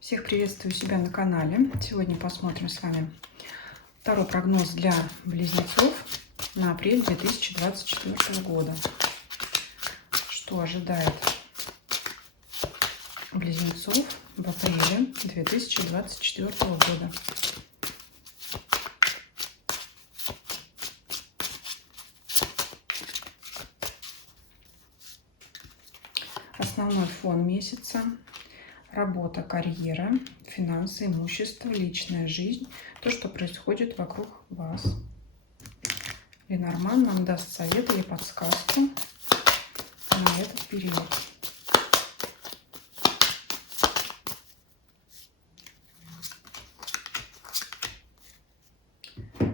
Всех приветствую у себя на канале. Сегодня посмотрим с вами второй прогноз для близнецов на апрель 2024 года. Что ожидает близнецов в апреле 2024 года. Основной фон месяца: работа, карьера, финансы, имущество, личная жизнь, то, что происходит вокруг вас. Ленорман нам даст совет или подсказку на этот период.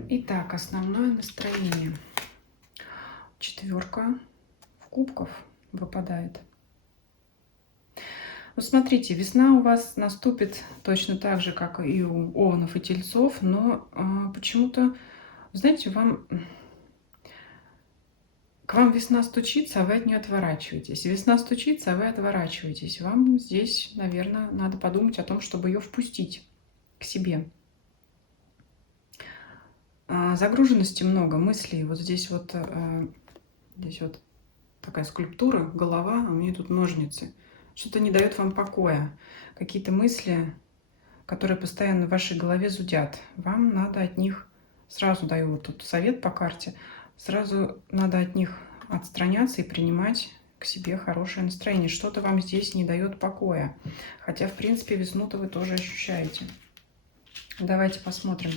Итак, основное настроение. Четверка кубков выпадает. Вот смотрите, весна у вас наступит точно так же, как и у овнов и тельцов, но почему-то, знаете, к вам весна стучится, а вы от нее отворачиваетесь. Весна стучится, а вы отворачиваетесь. Вам здесь, наверное, надо подумать о том, чтобы ее впустить к себе. Загруженности много, мыслей. Вот здесь вот такая скульптура, голова, а у меня тут ножницы. Что-то не дает вам покоя. Какие-то мысли, которые постоянно в вашей голове зудят. Вам надо от них, сразу даю вот тут совет по карте, сразу надо от них отстраняться и принимать к себе хорошее настроение. Что-то вам здесь не дает покоя. Хотя, в принципе, весну-то вы тоже ощущаете. Давайте посмотрим,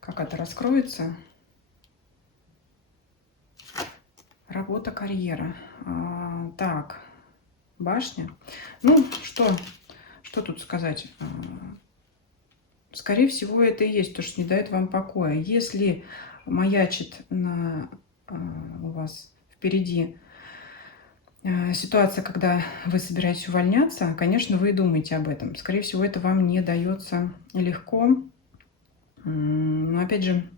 как это раскроется. Работа, карьера. Так, башня. Ну, что тут сказать? Скорее всего, это и есть то, что не дает вам покоя. Если маячит у вас впереди ситуация, когда вы собираетесь увольняться, конечно, вы думаете об этом. Скорее всего, это вам не дается легко. Но опять же,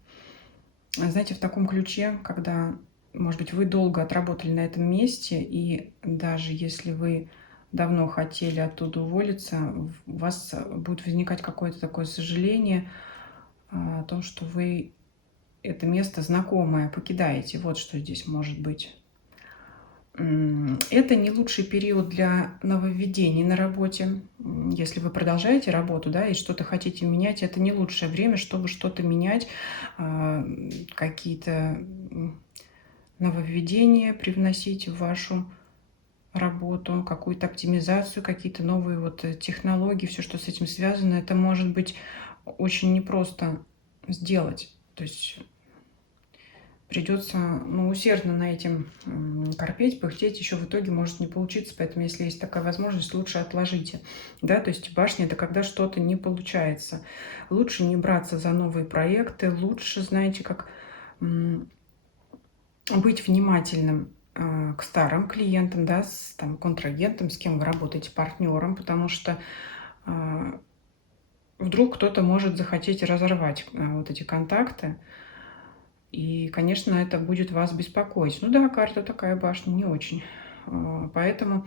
знаете, в таком ключе, когда, может быть, вы долго отработали на этом месте, и даже если вы давно хотели оттуда уволиться, у вас будет возникать какое-то такое сожаление о том, что вы это место знакомое покидаете. Вот что здесь может быть. Это не лучший период для нововведений на работе. Если вы продолжаете работу, да, и что-то хотите менять, это не лучшее время, чтобы что-то менять, какие-то нововведения привносить в вашу работу, какую-то оптимизацию, какие-то новые вот технологии, все, что с этим связано. Это может быть очень непросто сделать. То есть придется усердно на этим корпеть, пыхтеть, еще в итоге может не получиться. Поэтому, если есть такая возможность, лучше отложите. Да? То есть башня — это когда что-то не получается. Лучше не браться за новые проекты, лучше, знаете, как быть внимательным к старым клиентам, да, с контрагентом, с кем вы работаете, партнером, потому что вдруг кто-то может захотеть разорвать вот эти контакты. И, конечно, это будет вас беспокоить. Ну да, карта такая, башня, не очень. Поэтому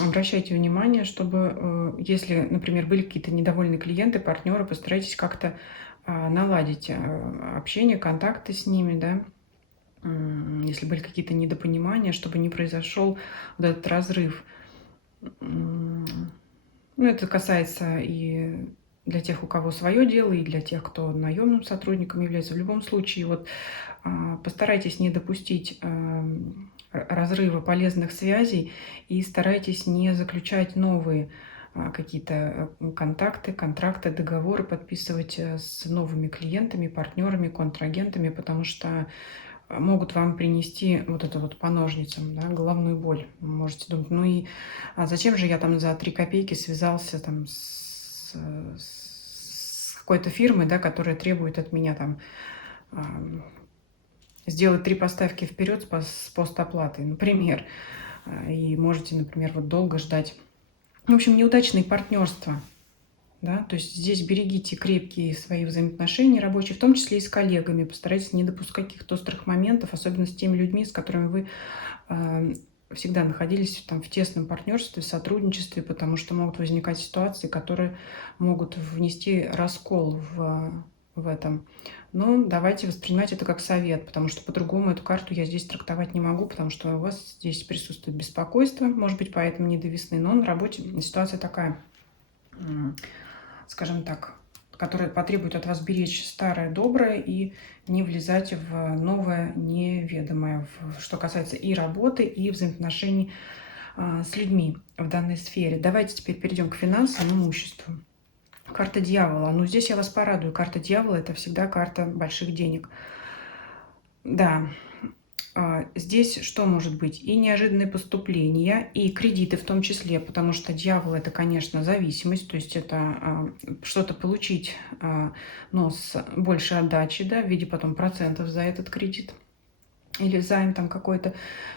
обращайте внимание, чтобы, если, например, были какие-то недовольные клиенты, партнеры, постарайтесь как-то наладить общение, контакты с ними, да. Если были какие-то недопонимания, чтобы не произошел вот этот разрыв. Ну, это касается и для тех, у кого свое дело, и для тех, кто наемным сотрудником является. В любом случае, вот постарайтесь не допустить разрыва полезных связей и старайтесь не заключать новые какие-то контракты, договоры подписывать с новыми клиентами, партнерами, контрагентами, потому что могут вам принести вот это вот по ножницам, да, головную боль. Вы можете думать, ну и зачем же я там за 3 копейки связался там с какой-то фирмой, да, которая требует от меня там сделать 3 поставки вперед с постоплатой, например. И можете, например, вот долго ждать. В общем, неудачные партнерства. Да? То есть здесь берегите крепкие свои взаимоотношения рабочие, в том числе и с коллегами. Постарайтесь не допускать каких-то острых моментов, особенно с теми людьми, с которыми вы всегда находились там в тесном партнерстве, сотрудничестве, потому что могут возникать ситуации, которые могут внести раскол в этом. Но давайте воспринимать это как совет, потому что по-другому эту карту я здесь трактовать не могу, потому что у вас здесь присутствует беспокойство, может быть, поэтому не до весны. Но на работе ситуация такая, скажем так, которая потребует от вас беречь старое доброе и не влезать в новое неведомое, что касается и работы, и взаимоотношений с людьми в данной сфере. Давайте теперь перейдем к финансам и имуществу. Карта дьявола. Ну, здесь я вас порадую. Карта дьявола – это всегда карта больших денег. Да, здесь что может быть? И неожиданные поступления, и кредиты в том числе, потому что дьявол – это, конечно, зависимость, то есть это что-то получить, но с большей отдачей, да, в виде потом процентов за этот кредит или займ там какой-то.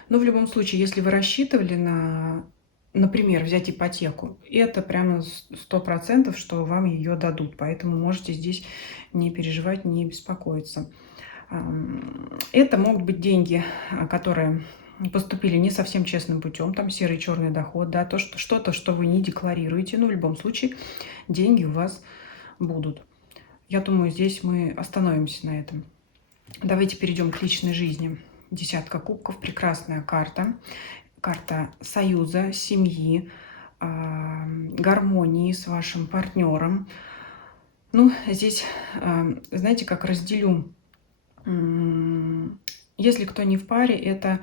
Но в любом случае, если вы рассчитывали на, например, взять ипотеку, это прямо 100%, что вам ее дадут, поэтому можете здесь не переживать, не беспокоиться. Это могут быть деньги, которые поступили не совсем честным путем, там серый черный доход, да, то, что-то, что вы не декларируете, но в любом случае деньги у вас будут. Я думаю, здесь мы остановимся на этом. Давайте перейдем к личной жизни. Десятка кубков, прекрасная карта. Карта союза, семьи, гармонии с вашим партнером. Ну, здесь, знаете, как разделю. Если кто не в паре, это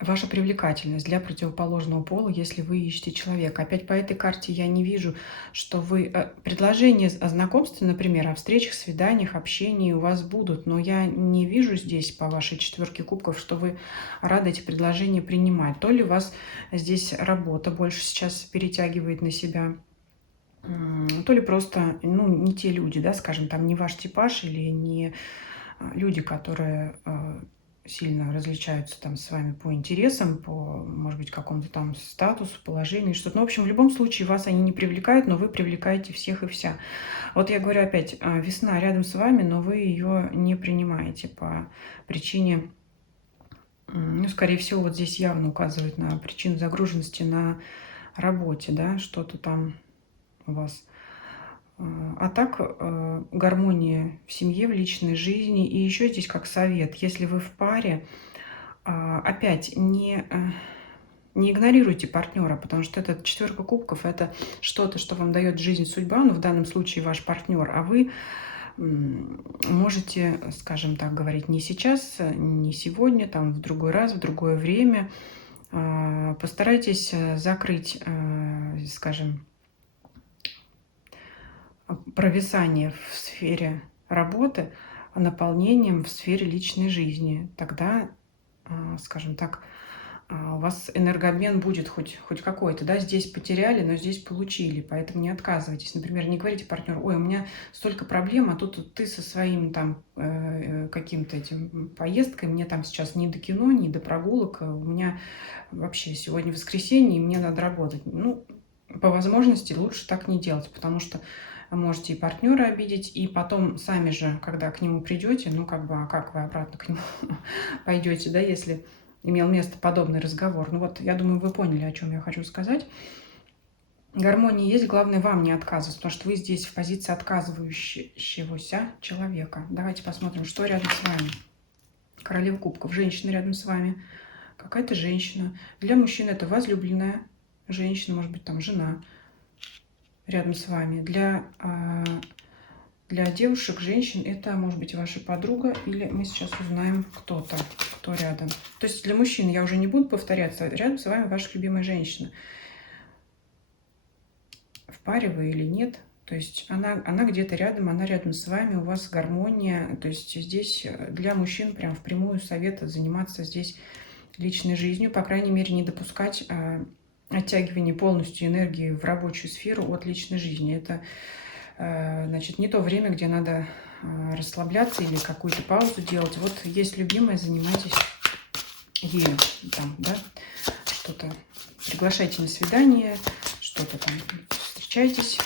ваша привлекательность для противоположного пола, если вы ищете человека. Опять по этой карте я не вижу, что вы... Предложения о знакомстве, например, о встречах, свиданиях, общении у вас будут, но я не вижу здесь по вашей четверке кубков, что вы рады эти предложения принимать. То ли у вас здесь работа больше сейчас перетягивает на себя, то ли просто, ну, не те люди, да, скажем, там не ваш типаж или не люди, которые сильно различаются там с вами по интересам, по, может быть, какому-то там статусу, положению, что-то. Ну, в общем, в любом случае вас они не привлекают, но вы привлекаете всех и вся. Вот я говорю опять, весна рядом с вами, но вы ее не принимаете по причине, ну, скорее всего, вот здесь явно указывает на причину загруженности на работе, да, что-то там у вас. А так, гармония в семье, в личной жизни. И еще здесь как совет, если вы в паре, опять не игнорируйте партнера, потому что это четверка кубков, это что-то, что вам дает жизнь, судьба, но в данном случае ваш партнер, а вы можете, скажем так, говорить не сейчас, не сегодня, там в другой раз, в другое время. Постарайтесь закрыть, скажем, провисание в сфере работы наполнением в сфере личной жизни. Тогда, скажем так, у вас энергообмен будет хоть какой-то. Да? Здесь потеряли, но здесь получили. Поэтому не отказывайтесь. Например, не говорите партнеру: ой, у меня столько проблем, а тут ты со своим там каким-то этим поездкой, мне там сейчас ни до кино, ни до прогулок, у меня вообще сегодня воскресенье, и мне надо работать. Ну, по возможности лучше так не делать, потому что можете и партнера обидеть, и потом сами же, когда к нему придете, ну как бы, а как вы обратно к нему пойдете, да, если имел место подобный разговор. Ну вот, я думаю, вы поняли, о чем я хочу сказать. Гармония есть, главное вам не отказывать, потому что вы здесь в позиции отказывающегося человека. Давайте посмотрим, что рядом с вами. Королева кубков, женщина рядом с вами. Какая-то женщина. Для мужчин это возлюбленная женщина, может быть, там жена рядом с вами. Для девушек, женщин, это может быть ваша подруга, или мы сейчас узнаем кто рядом. То есть для мужчин я уже не буду повторяться, рядом с вами ваша любимая женщина. В паре вы или нет. То есть она где-то рядом, она рядом с вами, у вас гармония. То есть здесь для мужчин прям впрямую совет заниматься здесь личной жизнью, по крайней мере, не допускать оттягивание полностью энергии в рабочую сферу от личной жизни. Это, значит, не то время, где надо расслабляться или какую-то паузу делать. Вот есть любимая, занимайтесь ею. Там, да, что-то приглашайте на свидание, что-то там встречайтесь.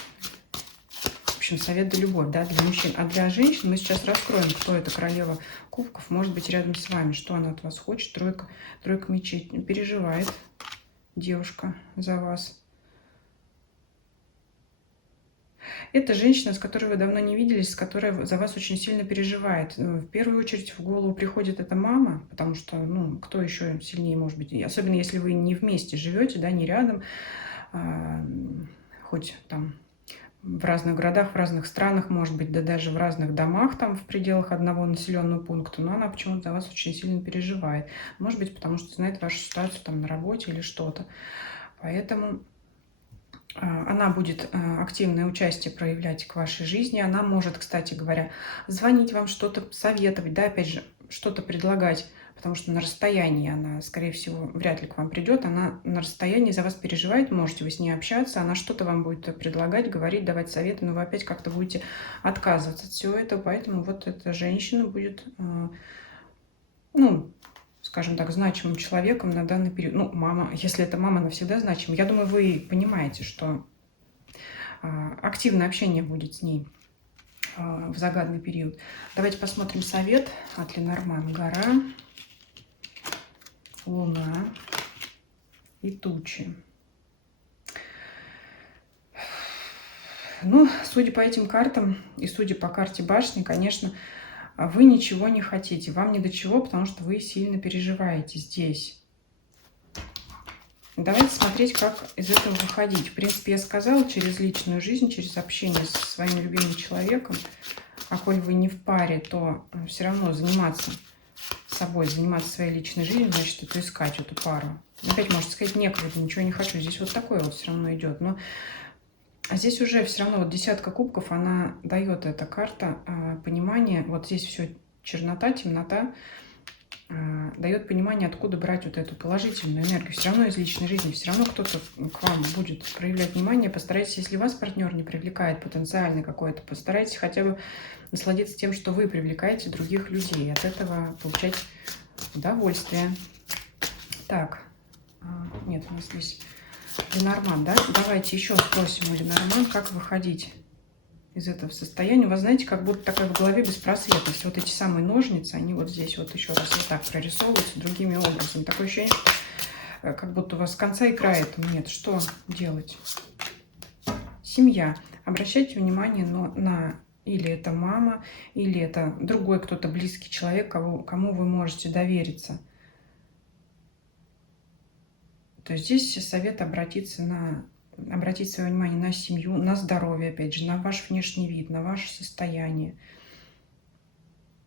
В общем, совет да любовь, да, для мужчин. А для женщин мы сейчас раскроем, кто это королева кубков, может быть рядом с вами, что она от вас хочет. Тройка мечей. Переживает девушка за вас. Это женщина, с которой вы давно не виделись, с которой за вас очень сильно переживает. В первую очередь в голову приходит эта мама, потому что, ну, кто еще сильнее может быть, и особенно если вы не вместе живете, да, не рядом, хоть там в разных городах, в разных странах, может быть, да даже в разных домах, там в пределах одного населенного пункта, но она почему-то за вас очень сильно переживает. Может быть, потому что знает вашу ситуацию там на работе или что-то. Поэтому она будет активное участие проявлять к вашей жизни. Она может, кстати говоря, звонить вам, что-то советовать, да, опять же, что-то предлагать, потому что на расстоянии она, скорее всего, вряд ли к вам придет. Она на расстоянии за вас переживает, можете вы с ней общаться, она что-то вам будет предлагать, говорить, давать советы, но вы опять как-то будете отказываться от всего этого. Поэтому вот эта женщина будет, ну, скажем так, значимым человеком на данный период. Ну, мама, если это мама, она всегда значима. Я думаю, вы понимаете, что активное общение будет с ней в загаданный период. Давайте посмотрим совет от Ленорман. Гора, Луна и тучи. Ну, судя по этим картам и судя по карте башни, конечно, вы ничего не хотите, вам ни до чего, потому что вы сильно переживаете здесь. Давайте смотреть, как из этого выходить. В принципе, я сказала, через личную жизнь, через общение со своим любимым человеком, а коль вы не в паре, то все равно заниматься собой, заниматься своей личной жизнью, значит, это искать эту пару. Опять можете сказать, некогда, ничего не хочу. Здесь вот такое вот все равно идет. Но здесь уже все равно вот десятка кубков, она дает, эта карта, понимание. Вот здесь все чернота, темнота, дает понимание, откуда брать вот эту положительную энергию. Все равно из личной жизни, все равно кто-то к вам будет проявлять внимание. Постарайтесь, если вас партнер не привлекает потенциальный какой-то, постарайтесь хотя бы насладиться тем, что вы привлекаете других людей. От этого получать удовольствие. Так, нет, у нас здесь Ленорман, да? Давайте еще спросим у Ленорман, как выходить из этого состояния. У вас, знаете, как будто такая в голове беспросветность. Вот эти самые ножницы, они вот здесь вот еще раз вот так прорисовываются другими образами. Такое ощущение, что как будто у вас конца и края этому нет. Что делать? Семья. Обращайте внимание на или это мама, или это другой кто-то близкий человек, кому вы можете довериться. То есть здесь совет обратить свое внимание на семью, на здоровье, опять же, на ваш внешний вид, на ваше состояние.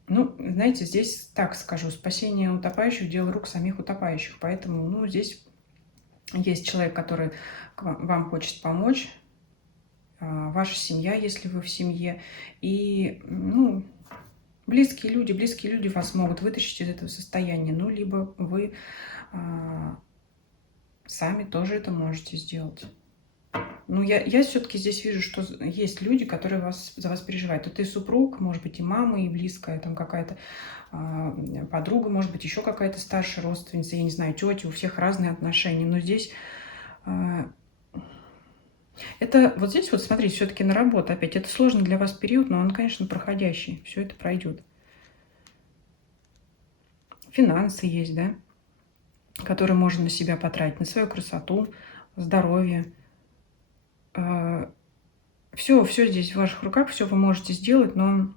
Ну, знаете, здесь так скажу, спасение утопающих – дело рук самих утопающих. Поэтому, ну, здесь есть человек, который вам хочет помочь, ваша семья, если вы в семье. И, ну, близкие люди вас могут вытащить из этого состояния. Ну, либо вы сами тоже это можете сделать. Ну, я все-таки здесь вижу, что есть люди, которые за вас переживают. Это и супруг, может быть, и мама, и близкая, там какая-то подруга, может быть, еще какая-то старшая родственница, я не знаю, тетя, у всех разные отношения. Но здесь это вот здесь вот, смотрите, все-таки на работу опять. Это сложный для вас период, но он, конечно, проходящий. Все это пройдет. Финансы есть, да, которые можно на себя потратить, на свою красоту, здоровье. Все здесь в ваших руках, все вы можете сделать, но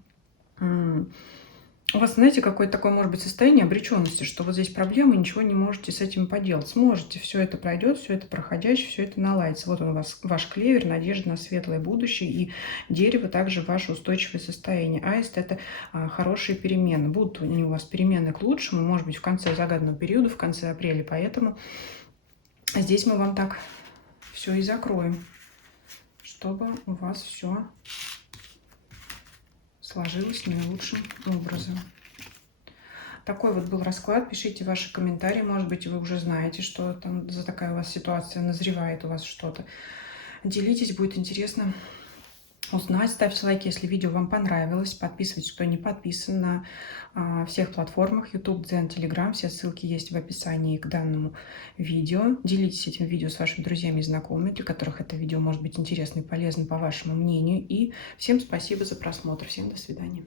у вас, знаете, какое-то такое, может быть, состояние обреченности, что вот здесь проблемы, ничего не можете с этим поделать. Сможете, все это пройдет, все это проходящее, все это наладится. Вот он у вас, ваш клевер, надежда на светлое будущее, и дерево также ваше устойчивое состояние. Аист – это хорошие перемены. Будут они у вас перемены к лучшему, может быть, в конце загаданного периода, в конце апреля. Поэтому здесь мы вам так все и закроем, чтобы у вас все сложилось наилучшим образом. Такой вот был расклад. Пишите ваши комментарии. Может быть, вы уже знаете, что там за такая у вас ситуация, назревает у вас что-то. Делитесь, будет интересно узнать. Ставьте лайки, если видео вам понравилось. Подписывайтесь, кто не подписан, на всех платформах YouTube, Дзен, Telegram. Все ссылки есть в описании к данному видео. Делитесь этим видео с вашими друзьями и знакомыми, для которых это видео может быть интересно и полезно по вашему мнению. И всем спасибо за просмотр. Всем до свидания.